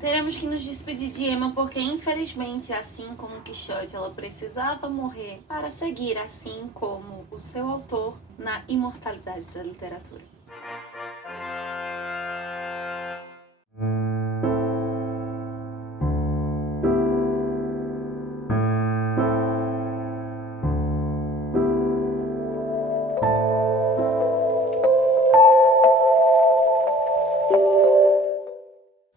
Teremos que nos despedir de Emma porque, infelizmente, assim como Quixote, ela precisava morrer para seguir, assim como o seu autor, na imortalidade da literatura.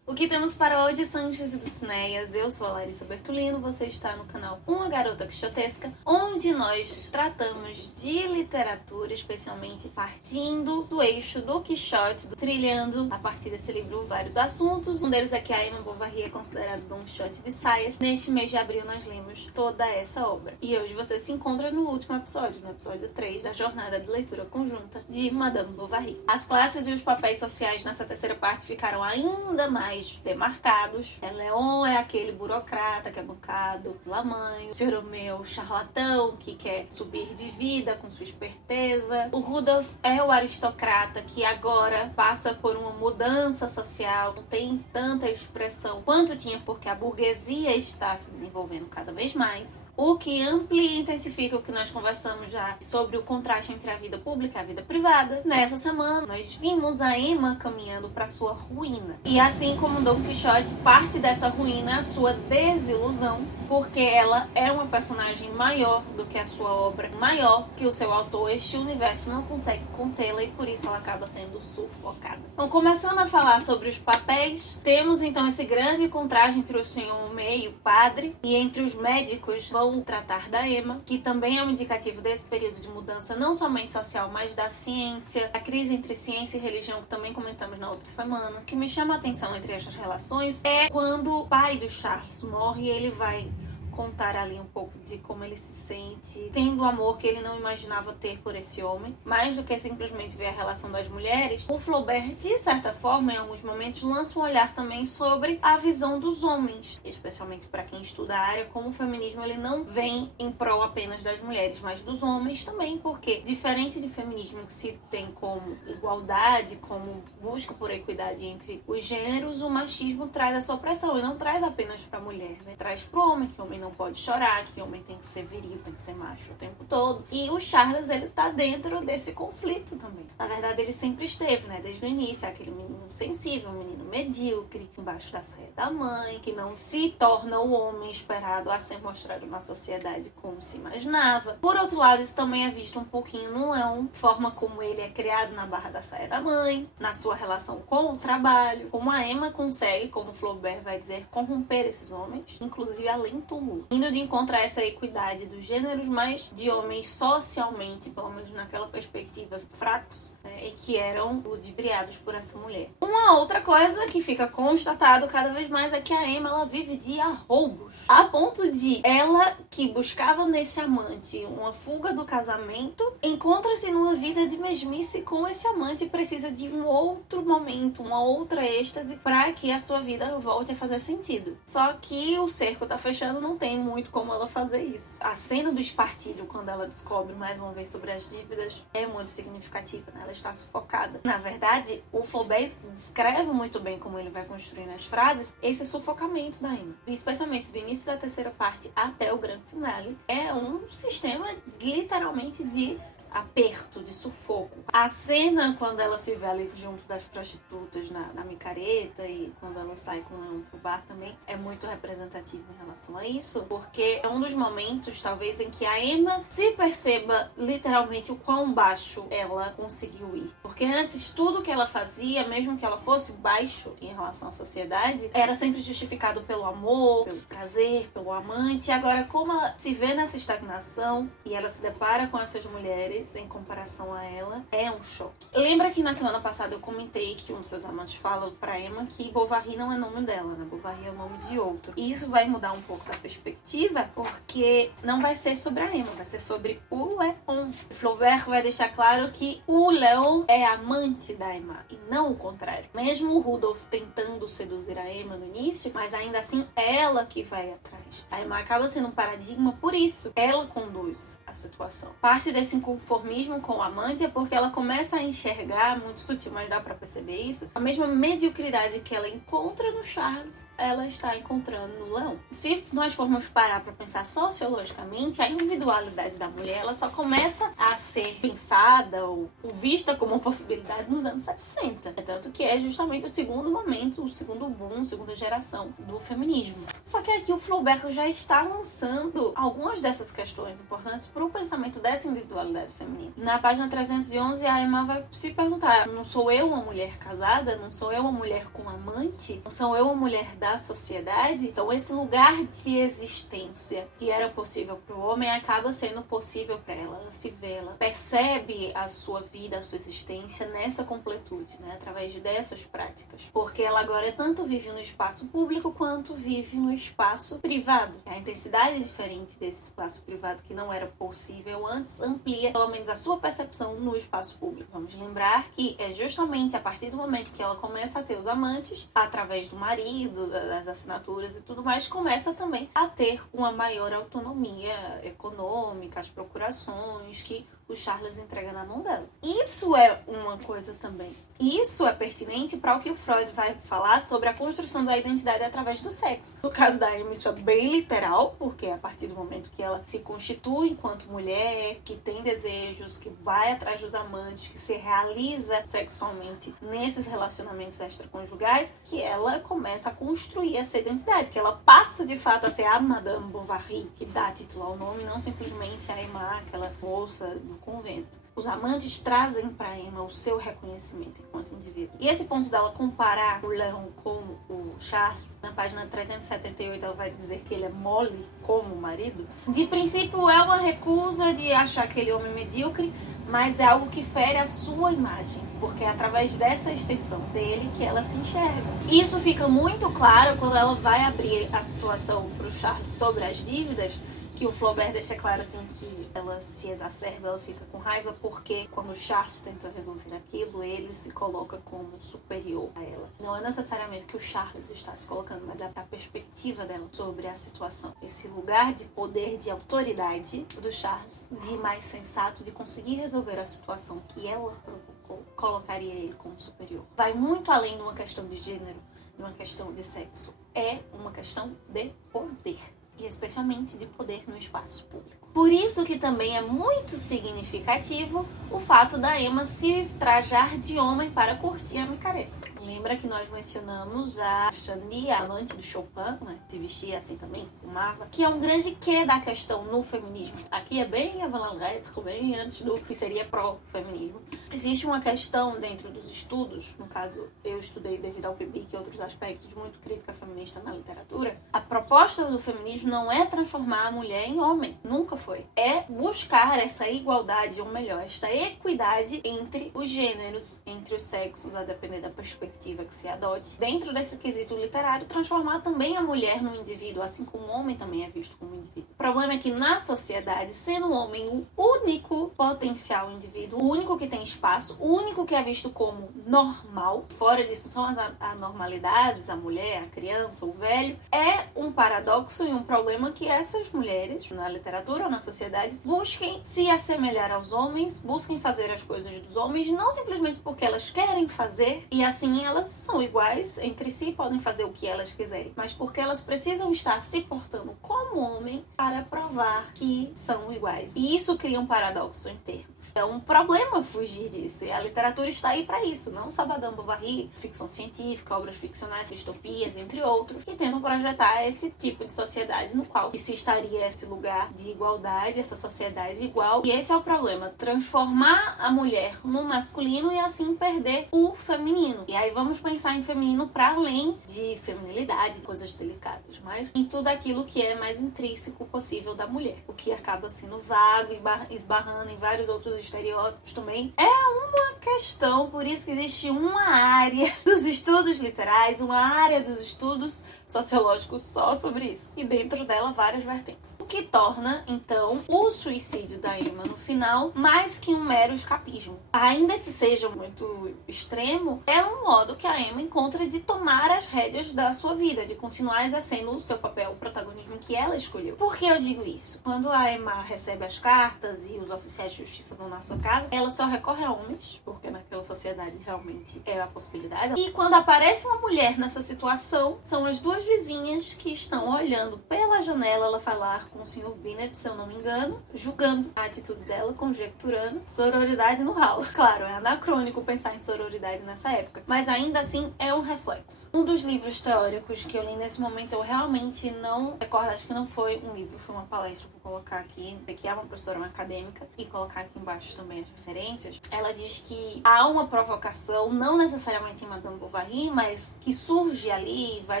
O que temos para hoje são os Dulcineias. Eu sou a Larissa Bertolino, você está no canal Uma Garota Quixotesca, onde nós tratamos de literatura, especialmente partindo do eixo do Quixote, trilhando a partir desse livro vários assuntos. Um deles é que a Emma Bovary é considerada Don Quixote de saias. Neste mês de abril nós lemos toda essa obra. E hoje você se encontra no último episódio, no episódio 3 da jornada de leitura conjunta de Madame Bovary. As classes e os papéis sociais nessa terceira parte ficaram ainda mais demarcados. Leon é aquele burocrata que é bancado pela mãe. O Sr. Romeu, o charlatão que quer subir de vida com sua esperteza. O Rudolf é o aristocrata que agora passa por uma mudança social, não tem tanta expressão quanto tinha porque a burguesia está se desenvolvendo cada vez mais. O que amplia e intensifica o que nós conversamos já sobre o contraste entre a vida pública e a vida privada. Nessa semana nós vimos a Emma caminhando para sua ruína. E assim como Don Quixote, parte dessa ruína é a sua desilusão, porque ela é uma personagem maior do que a sua obra, maior que o seu autor. Este universo não consegue contê-la e por isso ela acaba sendo sufocada. Então, começando a falar sobre os papéis, temos então esse grande contraste entre o Sr. Romeu e o padre, e entre os médicos vão tratar da Emma, que também é um indicativo desse período de mudança, não somente social, mas da ciência, a crise entre ciência e religião, que também comentamos na outra semana. O que me chama a atenção entre estas relações é quando o pai do Charles morre, ele vai contar ali um pouco de como ele se sente, tendo o amor que ele não imaginava ter por esse homem, mais do que simplesmente ver a relação das mulheres. O Flaubert, de certa forma, em alguns momentos, lança um olhar também sobre a visão dos homens, especialmente para quem estuda a área, como o feminismo ele não vem em prol apenas das mulheres, mas dos homens também, porque diferente de feminismo que se tem como igualdade, como busca por equidade entre os gêneros, o machismo traz essa opressão e não traz apenas para a mulher, né? Traz para o homem, que o homem não pode chorar, que o homem tem que ser viril, tem que ser macho o tempo todo. E o Charles, ele tá dentro desse conflito também. Na verdade, ele sempre esteve, né? Desde o início, aquele menino sensível, um menino medíocre, embaixo da saia da mãe, que não se torna o homem esperado a ser mostrado na sociedade como se imaginava. Por outro lado, isso também é visto um pouquinho no Leon, forma como ele é criado na barra da saia da mãe, na sua relação com o trabalho, como a Emma consegue, como Flaubert vai dizer, corromper esses homens, inclusive além do indo de encontro a essa equidade dos gêneros, mas de homens socialmente, pelo menos naquela perspectiva, fracos, né, e que eram ludibriados por essa mulher. Uma outra coisa que fica constatado cada vez mais é que a Emma, ela vive de arroubos, a ponto de ela, que buscava nesse amante uma fuga do casamento, encontra-se numa vida de mesmice com esse amante e precisa de um outro momento, uma outra êxtase para que a sua vida volte a fazer sentido. Só que o cerco tá fechando, não tem muito como ela fazer isso. A cena do espartilho, quando ela descobre mais uma vez sobre as dívidas, é muito significativa, né? Ela está sufocada. Na verdade, o Flaubert descreve muito bem como ele vai construir nas frases esse sufocamento da Emma. Especialmente do início da terceira parte até o grande finale. É um sistema literalmente de aperto, de sufoco. A cena quando ela se vê ali junto das prostitutas na micareta e quando ela sai com ela pro bar também é muito representativo em relação a isso, porque é um dos momentos talvez em que a Emma se perceba literalmente o quão baixo ela conseguiu ir. Porque antes tudo que ela fazia, mesmo que ela fosse baixo em relação à sociedade, era sempre justificado pelo amor, pelo prazer, pelo amante. E agora, como ela se vê nessa estagnação e ela se depara com essas mulheres em comparação a ela, é um choque. Lembra que na semana passada eu comentei que um dos seus amantes fala pra Emma que Bovary não é nome dela, né? Bovary é o nome de outro. E isso vai mudar um pouco da perspectiva, porque não vai ser sobre a Emma, vai ser sobre o Leon. Flaubert vai deixar claro que o Leon é amante da Emma e não o contrário. Mesmo o Rudolf tentando seduzir a Emma no início, mas ainda assim é ela que vai atrás. A Emma acaba sendo um paradigma por isso. Ela conduz a situação. Parte desse inconformismo com o amante é porque ela começa a enxergar, muito sutil, mas dá pra perceber isso, a mesma mediocridade que ela encontra no Charles, ela está encontrando no Leon. Se nós formos parar pra pensar sociologicamente, a individualidade da mulher, ela só começa a ser pensada ou vista como uma possibilidade nos anos 60. É tanto que é justamente o segundo momento, o segundo boom, a segunda geração do feminismo. Só que aqui o Flaubert já está lançando algumas dessas questões importantes para o pensamento dessa individualidade feminina. Na página 311, a Emma vai se perguntar: não sou eu uma mulher casada? Não sou eu uma mulher com amante? Não sou eu uma mulher da sociedade? Então esse lugar de existência que era possível para o homem acaba sendo possível para ela. Ela se vê, ela percebe a sua vida, a sua existência nessa completude, né? Através dessas práticas. Porque ela agora tanto vive no espaço público quanto vive no espaço privado. A intensidade diferente desse espaço privado que não era possível antes amplia pelo menos a sua percepção no espaço público. Vamos lembrar que é justamente a partir do momento que ela começa a ter os amantes, através do marido, das assinaturas e tudo mais, começa também a ter uma maior autonomia econômica, as procurações que o Charles entrega na mão dela. Isso é uma coisa também. Isso é pertinente para o que o Freud vai falar sobre a construção da identidade através do sexo. No caso da Emma, isso é bem literal, porque a partir do momento que ela se constitui enquanto mulher, que tem desejos, que vai atrás dos amantes, que se realiza sexualmente nesses relacionamentos extraconjugais, que ela começa a construir essa identidade, que ela passa de fato a ser a Madame Bovary, que dá título ao nome, não simplesmente a Emma, aquela moça do convento. Os amantes trazem para Emma o seu reconhecimento enquanto indivíduo. E esse ponto dela comparar o Leon com o Charles, na página 378 ela vai dizer que ele é mole como o marido. De princípio é uma recusa de achar aquele homem medíocre, mas é algo que fere a sua imagem, porque é através dessa extensão dele que ela se enxerga. Isso fica muito claro quando ela vai abrir a situação para o Charles sobre as dívidas, que o Flaubert deixa claro assim que ela se exacerba, ela fica com raiva porque quando o Charles tenta resolver aquilo, ele se coloca como superior a ela. Não é necessariamente que o Charles está se colocando, mas é a perspectiva dela sobre a situação. Esse lugar de poder, de autoridade do Charles, de mais sensato, de conseguir resolver a situação que ela provocou, colocaria ele como superior. Vai muito além de uma questão de gênero, de uma questão de sexo. É uma questão de poder. E especialmente de poder no espaço público. Por isso que também é muito significativo o fato da Emma se trajar de homem para curtir a micareta. Lembra que nós mencionamos a Chani, a amante do Chopin, né? Se vestia assim também, fumava, que é um grande quê da questão no feminismo. Aqui é bem avant-garde, bem antes do que seria pró-feminismo. Existe uma questão dentro dos estudos, no caso eu estudei devido ao PIBIC e outros aspectos, muito crítica feminista na literatura. A proposta do feminismo não é transformar a mulher em homem, nunca foi. É buscar essa igualdade, ou melhor, esta equidade entre os gêneros, entre os sexos, a depender da perspectiva que se adote. Dentro desse quesito literário, transformar também a mulher no indivíduo, assim como o homem também é visto como indivíduo. O problema é que na sociedade, sendo o homem o único potencial indivíduo, o único que tem espaço, o único que é visto como normal, fora disso são as anormalidades, a mulher, a criança, o velho, é um paradoxo e um problema que essas mulheres, na literatura ou na sociedade, busquem se assemelhar aos homens, busquem fazer as coisas dos homens, não simplesmente porque elas querem fazer, e assim elas são iguais entre si, podem fazer o que elas quiserem, mas porque elas precisam estar se portando como homem para provar que são iguais. E isso cria um paradoxo em termos. É um problema fugir disso, e a literatura está aí para isso, não só Madame Bovary, ficção científica, obras ficcionais, distopias, entre outros, que tentam projetar esse tipo de sociedade no qual se estaria esse lugar de igualdade, essa sociedade igual. E esse é o problema, transformar a mulher no masculino e assim perder o feminino. E aí vamos pensar em feminino para além de feminilidade, coisas delicadas, mas em tudo aquilo que é mais intrínseco possível da mulher, o que acaba sendo vago e esbarrando em vários outros estereótipos também. É uma questão, por isso que existe uma área dos estudos literais, uma área dos estudos sociológicos só sobre isso. E dentro dela, várias vertentes. O que torna, então, o suicídio da Emma no final mais que um mero escapismo. Ainda que seja muito extremo, é um modo que a Emma encontra de tomar as rédeas da sua vida, de continuar exercendo o seu papel, o protagonismo que ela escolheu. Por que eu digo isso? Quando a Emma recebe as cartas e os oficiais de justiça vão na sua casa, ela só recorre a homens, porque naquela sociedade realmente é a possibilidade. E quando aparece uma mulher nessa situação, são as duas vizinhas que estão olhando pela janela ela falar com o Sr. Bennet, se eu não me engano, julgando a atitude dela, conjecturando sororidade no ralo. Claro, é anacrônico pensar em sororidade nessa época, mas ainda assim é um reflexo. Um dos livros teóricos que eu li nesse momento, eu realmente não recordo, acho que não foi um livro, foi uma palestra, vou colocar aqui é uma professora, uma acadêmica, e colocar aqui embaixo também as referências. Ela diz que há uma provocação, não necessariamente em Madame Bovary, mas que surge ali e vai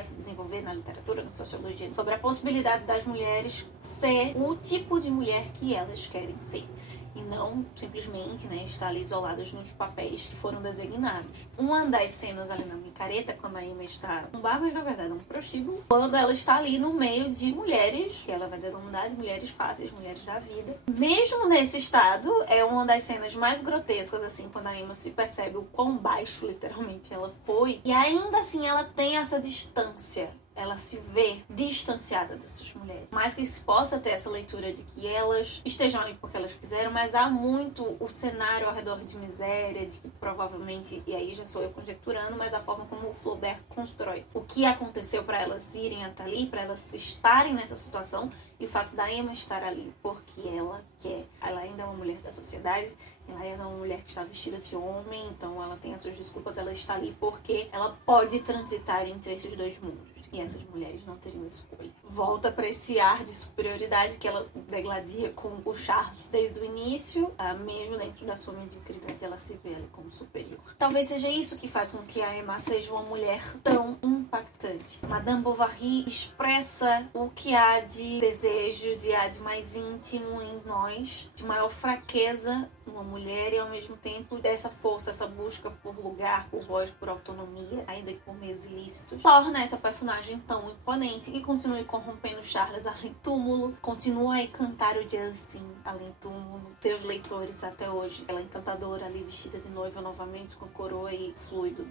se desenvolver na literatura, na sociologia, sobre a possibilidade das mulheres ser o tipo de mulher que elas querem ser. E não simplesmente, estar ali isoladas nos papéis que foram designados. Uma das cenas ali na micareta, quando a Emma está num bar, mas na verdade é um prostíbulo, quando ela está ali no meio de mulheres, que ela vai denominar de mulheres fáceis, mulheres da vida. Mesmo nesse estado, é uma das cenas mais grotescas, assim, quando a Emma se percebe o quão baixo, literalmente, ela foi. E ainda assim, ela tem essa distância. Ela se vê distanciada dessas mulheres. Mais que se possa ter essa leitura de que elas estejam ali porque elas quiseram, mas há muito o cenário ao redor de miséria, de que provavelmente, e aí já sou eu conjecturando, mas a forma como o Flaubert constrói o que aconteceu para elas irem até ali, para elas estarem nessa situação, e o fato da Emma estar ali porque ela quer. Ela ainda é uma mulher da sociedade, ela ainda é uma mulher que está vestida de homem, então ela tem as suas desculpas, ela está ali porque ela pode transitar entre esses dois mundos. E essas mulheres não teriam escolha. Volta para esse ar de superioridade que ela degladia com o Charles desde o início, mesmo dentro da sua mediocridade, ela se vê ali como superior. Talvez seja isso que faz com que a Emma seja uma mulher tão impactante. Madame Bovary expressa o que há de desejo, de mais íntimo em nós, de maior fraqueza uma mulher e ao mesmo tempo dessa força, essa busca por lugar, por voz, por autonomia, ainda que por meios ilícitos, torna essa personagem tão imponente e continua corrompendo Charles além túmulo, continua a encantar o Justin além túmulo, seus leitores até hoje. Ela é encantadora ali, vestida de noiva novamente, com coroa e fluido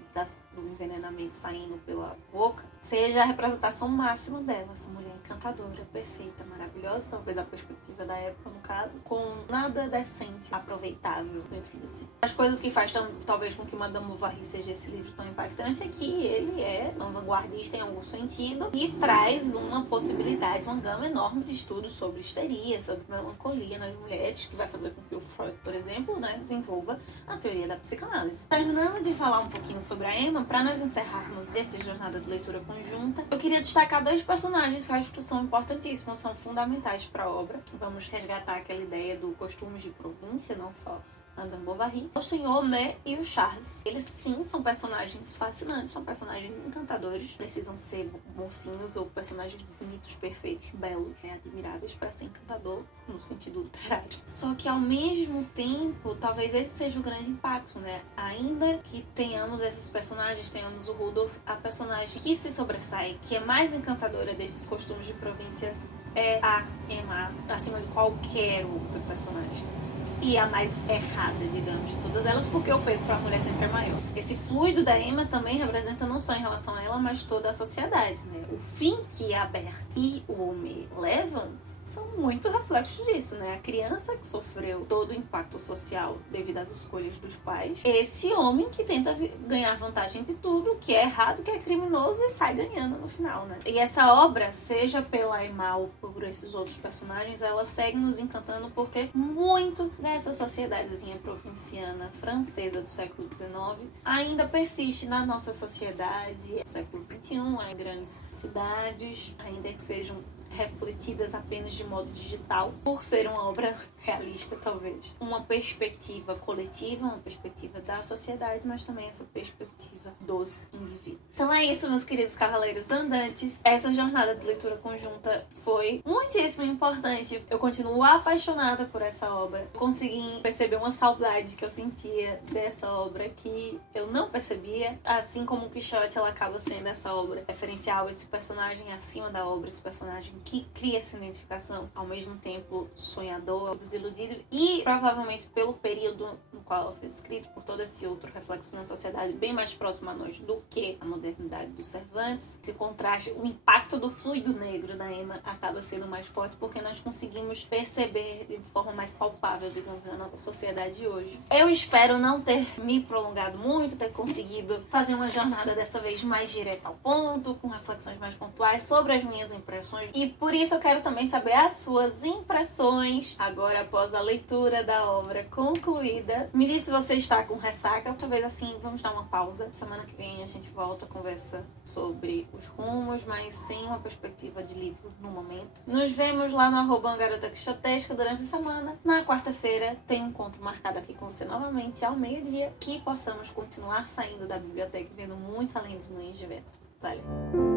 do envenenamento saindo pela boca, seja a representação máxima dela, essa mulher encantadora, perfeita, maravilhosa, talvez a perspectiva da época no caso, com nada decente, aproveitável dentro de si. As coisas que faz talvez com que Madame Bovary seja esse livro tão impactante é que ele é um vanguardista em algum sentido e traz uma possibilidade, uma gama enorme de estudos sobre histeria, sobre melancolia nas mulheres, que vai fazer com que o Freud, por exemplo, desenvolva a teoria da psicanálise. Terminando de falar um pouquinho sobre a Emma, para nós encerrarmos essa jornada de leitura conjunta, eu queria destacar dois personagens que eu acho que são importantíssimos, são fundamentais para a obra. Vamos resgatar aquela ideia do costumes de província, não só Madame Bovary, o Sr. Homais e o Charles. Eles sim são personagens fascinantes, são personagens encantadores, precisam ser mocinhos ou personagens bonitos, perfeitos, belos, admiráveis para ser encantador no sentido literário. Só que ao mesmo tempo, talvez esse seja o grande impacto, Ainda que tenhamos esses personagens, tenhamos o Rudolf, a personagem que se sobressai, que é mais encantadora desses costumes de província, é a Emma, acima de qualquer outro personagem. E a mais errada, digamos, de todas elas, porque o peso para a mulher sempre é maior. Esse fluido da Emma também representa não só em relação a ela, mas toda a sociedade, O fim que a Berthe e o homem levam são muito reflexos disso, A criança que sofreu todo o impacto social devido às escolhas dos pais. Esse homem que tenta ganhar vantagem de tudo, que é errado, que é criminoso e sai ganhando no final, E essa obra, seja pela Emma ou por esses outros personagens, ela segue nos encantando porque muito dessa sociedadezinha provinciana francesa do século XIX ainda persiste na nossa sociedade do século XXI, em grandes cidades, ainda que sejam refletidas apenas de modo digital, por ser uma obra realista, talvez. Uma perspectiva coletiva, uma perspectiva da sociedade, mas também essa perspectiva dos indivíduos. Então é isso, meus queridos cavaleiros andantes. Essa jornada de leitura conjunta foi muitíssimo importante. Eu continuo apaixonada por essa obra. Consegui perceber uma saudade que eu sentia dessa obra que eu não percebia. Assim como o Quixote, ela acaba sendo essa obra referencial, esse personagem acima da obra, esse personagem que cria essa identificação, ao mesmo tempo sonhador, desiludido, e provavelmente pelo período no qual ela foi escrita, por todo esse outro reflexo na sociedade bem mais próximo a nós do que a modernidade do Cervantes. Esse contraste, o impacto do fluido negro na Emma acaba sendo mais forte porque nós conseguimos perceber de forma mais palpável, digamos, na nossa sociedade hoje. Eu espero não ter me prolongado muito, ter conseguido fazer uma jornada dessa vez mais direta ao ponto, com reflexões mais pontuais sobre as minhas impressões, e por isso eu quero também saber as suas impressões agora após a leitura da obra concluída. Me diz se você está com ressaca, talvez assim, vamos dar uma pausa. Semana que vem a gente volta a conversa sobre os rumos, mas sem uma perspectiva de livro no momento. Nos vemos lá no @garota_quixotesca durante a semana. Na quarta-feira tem um encontro marcado aqui com você novamente ao meio-dia, que possamos continuar saindo da biblioteca e vendo muito além dos moinhos de vento. Valeu!